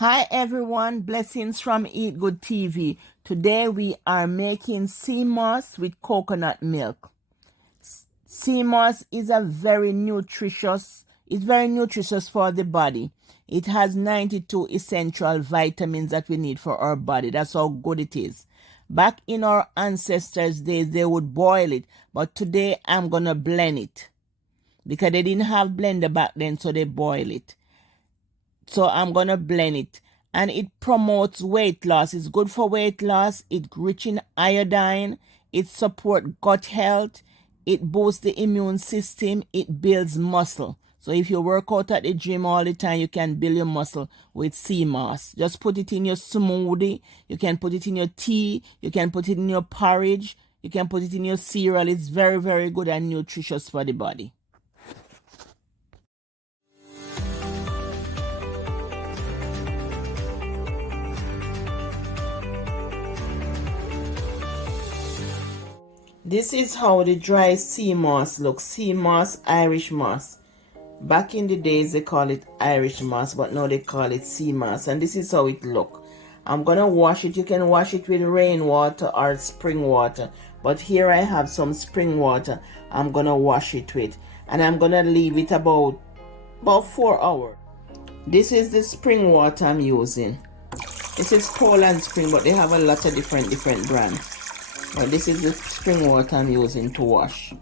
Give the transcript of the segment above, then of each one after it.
Hi everyone, blessings from Eat Good TV. Today we are making sea moss with coconut milk. Sea moss is very nutritious for the body. It has 92 essential vitamins that we need for our body. That's how good it is. Back in our ancestors' days, they would boil it, but today I'm gonna blend it because they didn't have blender back then, so they boil it. So I'm gonna blend it, and it promotes weight loss. It's good for weight loss. It's rich in iodine. It supports gut health. It boosts the immune system. It builds muscle. So if you work out at the gym all the time, you can build your muscle with sea moss. Just put it in your smoothie. You can put it in your tea. You can put it in your porridge. You can put it in your cereal. It's very, very good and nutritious for the body. This is how the dry sea moss looks. Sea moss, Irish moss. Back in the days they call it Irish moss, but now they call it sea moss. And this is how it look. I'm gonna wash it. You can wash it with rainwater or spring water. But here I have some spring water I'm gonna wash it with. And I'm gonna leave it about 4 hours. This is the spring water I'm using. This is Poland Spring, but they have a lot of different brands. But this is the spring water I'm using to wash.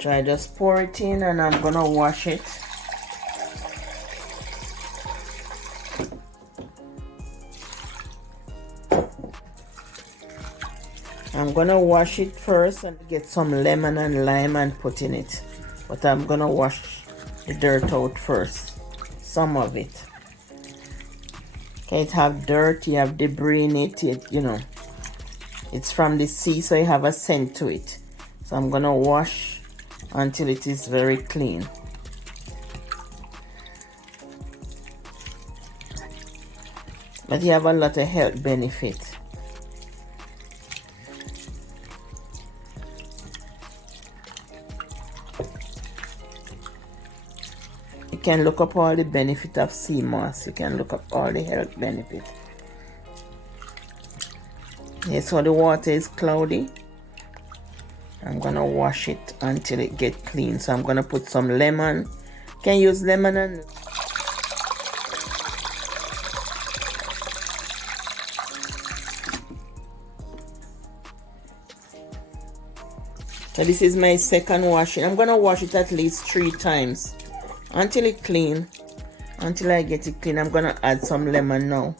So I just pour it in and I'm gonna wash it. I'm gonna wash it first and get some lemon and lime and put in it. But I'm gonna wash the dirt out first. Some of it. It have dirt, you have debris in it, it's from the sea, so you have a scent to it. So I'm gonna wash until it is very clean. But you have a lot of health benefit. You can look up all the benefit of sea moss. You can look up all the health benefits. Yes, so the water is cloudy. I'm gonna wash it until it gets clean. So I'm gonna put some lemon. You can use lemon and so this is my second washing. I'm gonna wash it at least 3 times until it clean. Until I get it clean, I'm gonna add some lemon now.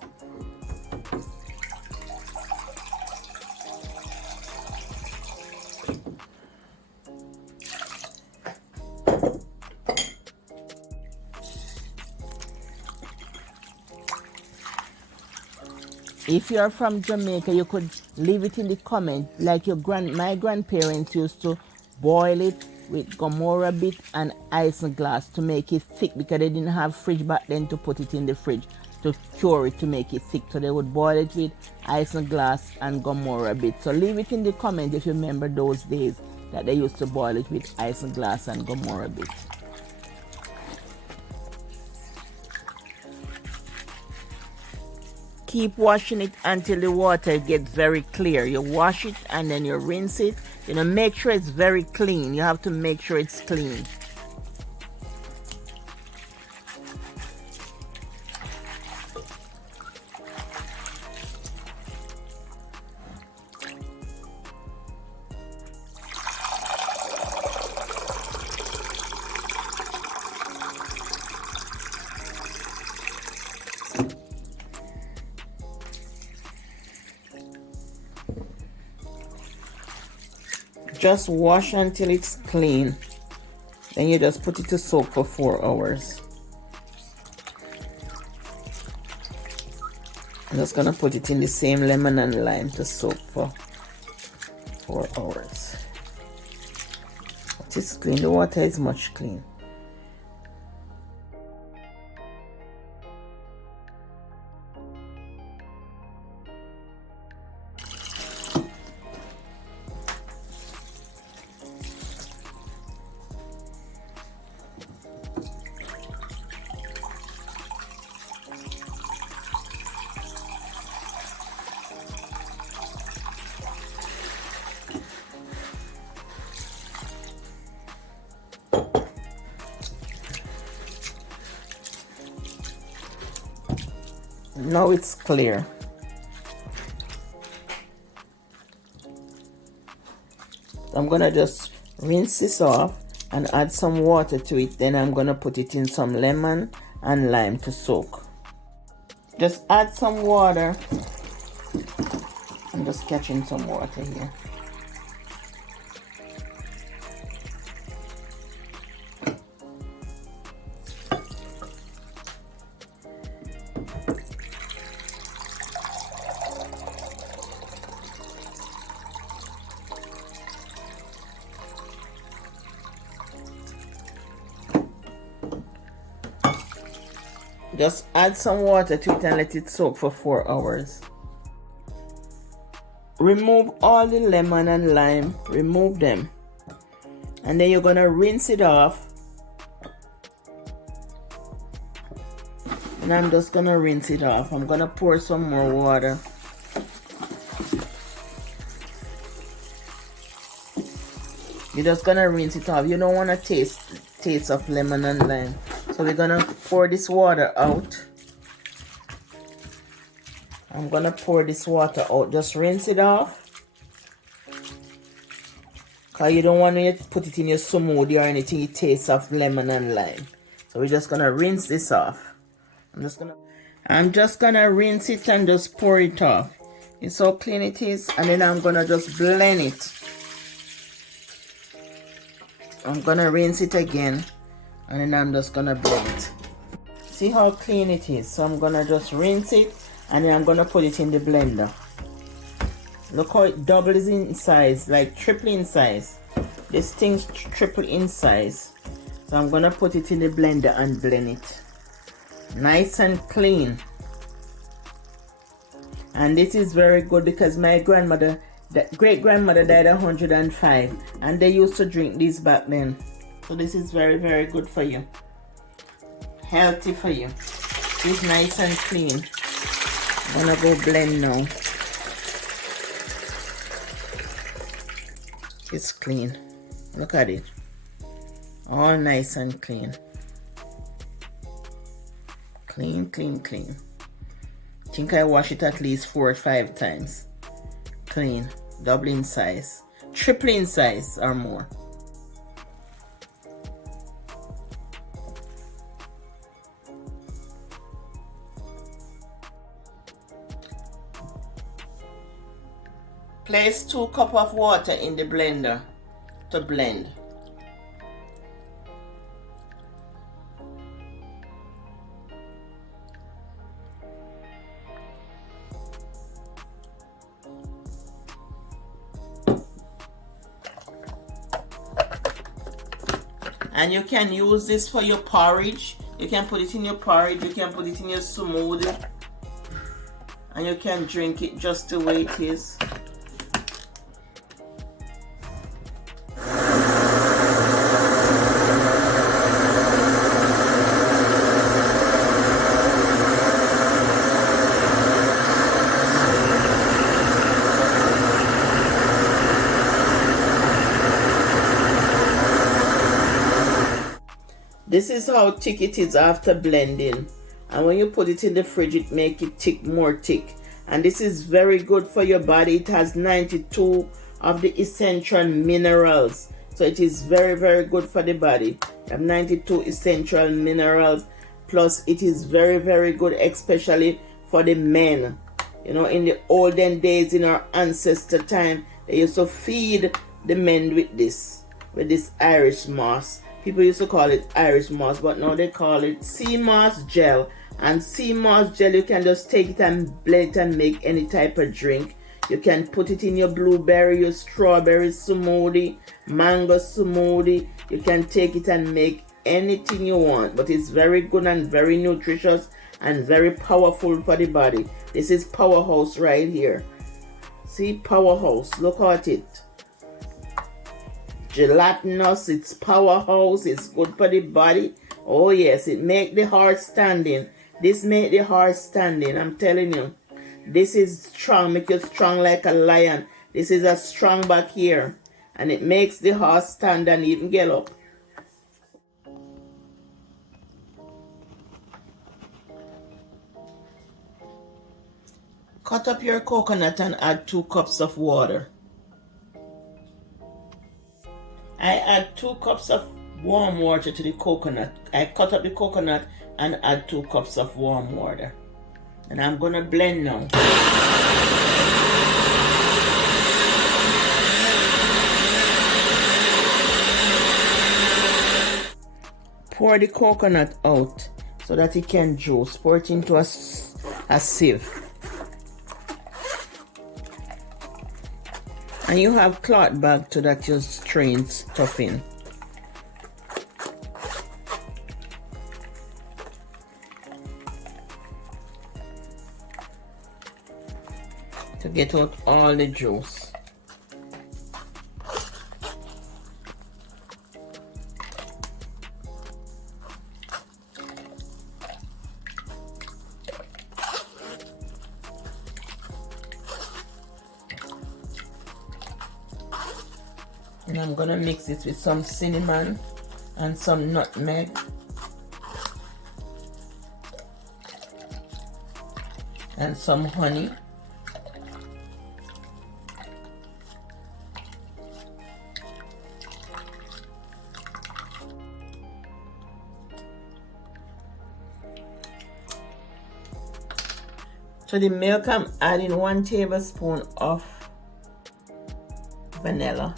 If you're from Jamaica, you could leave it in the comment. Like my grandparents used to boil it with Gomorrah bit and isinglass to make it thick, because they didn't have fridge back then to put it in the fridge to cure it to make it thick. So they would boil it with isinglass and Gomorrah bit. So leave it in the comment if you remember those days that they used to boil it with isinglass and Gomorrah bit. Keep washing it until the water gets very clear. You wash it and then you rinse it. Make sure it's very clean. You have to make sure it's clean. Just wash until it's clean. Then you just put it to soak for 4 hours. I'm just gonna put it in the same lemon and lime to soak for 4 hours. But it's clean. The water is much clean. Now it's clear. I'm gonna just rinse this off and add some water to it. Then I'm gonna put it in some lemon and lime to soak. Just add some water. I'm just catching some water here. Just add some water to it and let it soak for 4 hours. Remove all the lemon and lime, remove them. And then you're gonna rinse it off. And I'm just gonna rinse it off. I'm gonna pour some more water. You're just gonna rinse it off. You don't wanna taste of lemon and lime. So we're gonna pour this water out. I'm gonna pour this water out. Just rinse it off. Cause you don't want to put it in your smoothie or anything. It tastes of lemon and lime. So we're just gonna rinse this off. I'm just gonna rinse it and just pour it off. It's how clean it is. And then I'm gonna just blend it. I'm gonna rinse it again. And then I'm just gonna blend it. See how clean it is. So I'm gonna just rinse it and then I'm gonna put it in the blender. Look how it doubles in size, like triple in size. This thing's triple in size. So I'm gonna put it in the blender and blend it. Nice and clean. And this is very good because my grandmother, great grandmother died at 105 and they used to drink this back then. So this is very, very good for you. Healthy for you. It's nice and clean. I'm gonna go blend now. It's clean. Look at it. All nice and clean. Clean, clean, clean. I think I wash it at least 4 or 5 times. Clean. Double in size. Triple in size or more. Place 2 cups of water in the blender to blend. And you can use this for your porridge. You can put it in your porridge, you can put it in your smoothie. And you can drink it just the way it is. This is how thick it is after blending. And when you put it in the fridge, it makes it thick, more thick. And this is very good for your body. It has 92 of the essential minerals. So it is very, very good for the body. You have 92 essential minerals. Plus it is very, very good, especially for the men. You know, in the olden days, in our ancestor time, they used to feed the men with this Irish moss. People used to call it Irish moss, but now they call it sea moss gel. And sea moss gel, you can just take it and blend it and make any type of drink. You can put it in your blueberry, your strawberry smoothie, mango smoothie. You can take it and make anything you want. But it's very good and very nutritious and very powerful for the body. This is Powerhouse right here. See, Powerhouse. Look at it. Gelatinous, it's Powerhouse, it's good for the body. Oh yes, it make the heart standing. This make the heart standing, I'm telling you. This is strong, make you strong like a lion. This is a strong back here. And it makes the heart stand and even get up. Cut up your coconut and add 2 cups of water. I add 2 cups of warm water to the coconut. I cut up the coconut and add 2 cups of warm water. And I'm going to blend now. Pour the coconut out so that it can juice. Pour it into a sieve. And you have cloth bag so that you strain stuff in. To get out all the juice. And I'm gonna mix it with some cinnamon and some nutmeg. And some honey. To the milk, I'm adding 1 tablespoon of vanilla.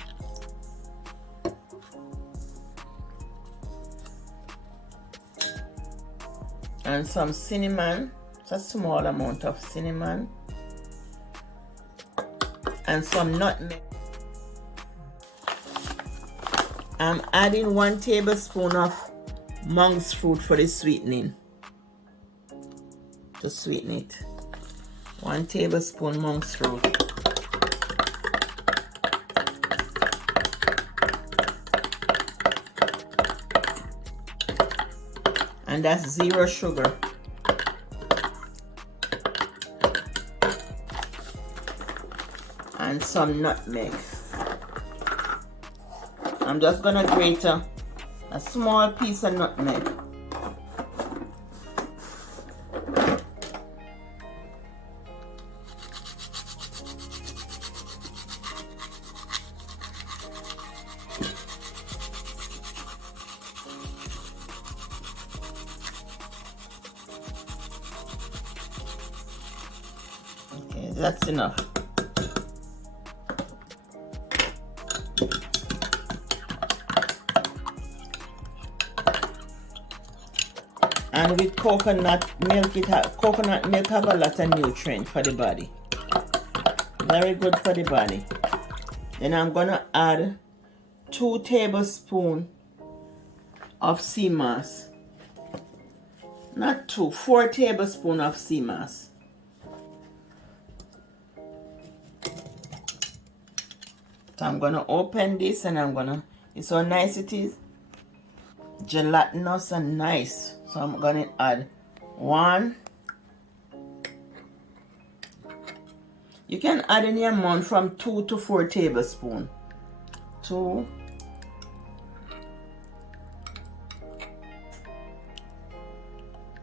And some cinnamon, it's a small amount of cinnamon. And some nutmeg. I'm adding 1 tablespoon of monk's fruit for the sweetening. To sweeten it. 1 tablespoon monk's fruit. And that's 0 sugar. And some nutmeg. I'm just gonna grate a small piece of nutmeg. Okay, that's enough. And with coconut milk, coconut milk have a lot of nutrients for the body. Very good for the body. Then I'm gonna add 2 tablespoons of sea moss. Not 2, 4 tablespoons of sea moss. So I'm gonna open this and I'm gonna, it's so nice it is. Gelatinous and nice. So I'm gonna add 1. You can add any amount from 2 to 4 tablespoons. 2.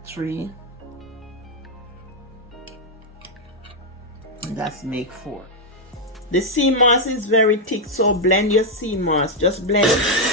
3. And that's make 4. The sea moss is very thick, so blend your sea moss. Just blend it.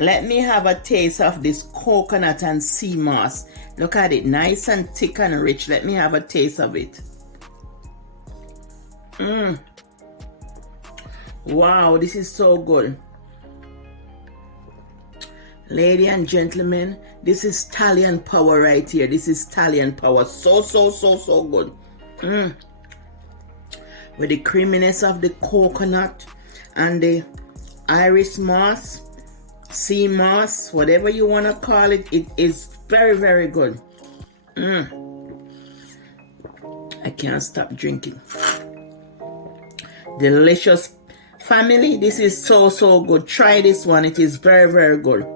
Let me have a taste of this coconut and sea moss. Look at it, nice and thick and rich. Let me have a taste of it. Wow, this is so good. Ladies and gentlemen, this is Italian power right here. This is Italian power. So good. With the creaminess of the coconut and the Irish moss. sea moss, whatever you want to call it. It is very, very good. I can't stop drinking. Delicious. Family, this is so, so good. Try this one. It is very, very good.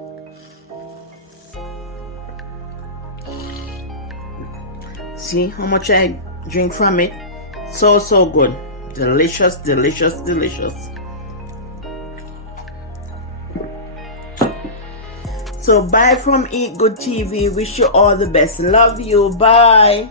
See how much I drink from it? So, so good. Delicious, delicious, delicious. So bye from Eat Good TV. Wish you all the best. Love you. Bye.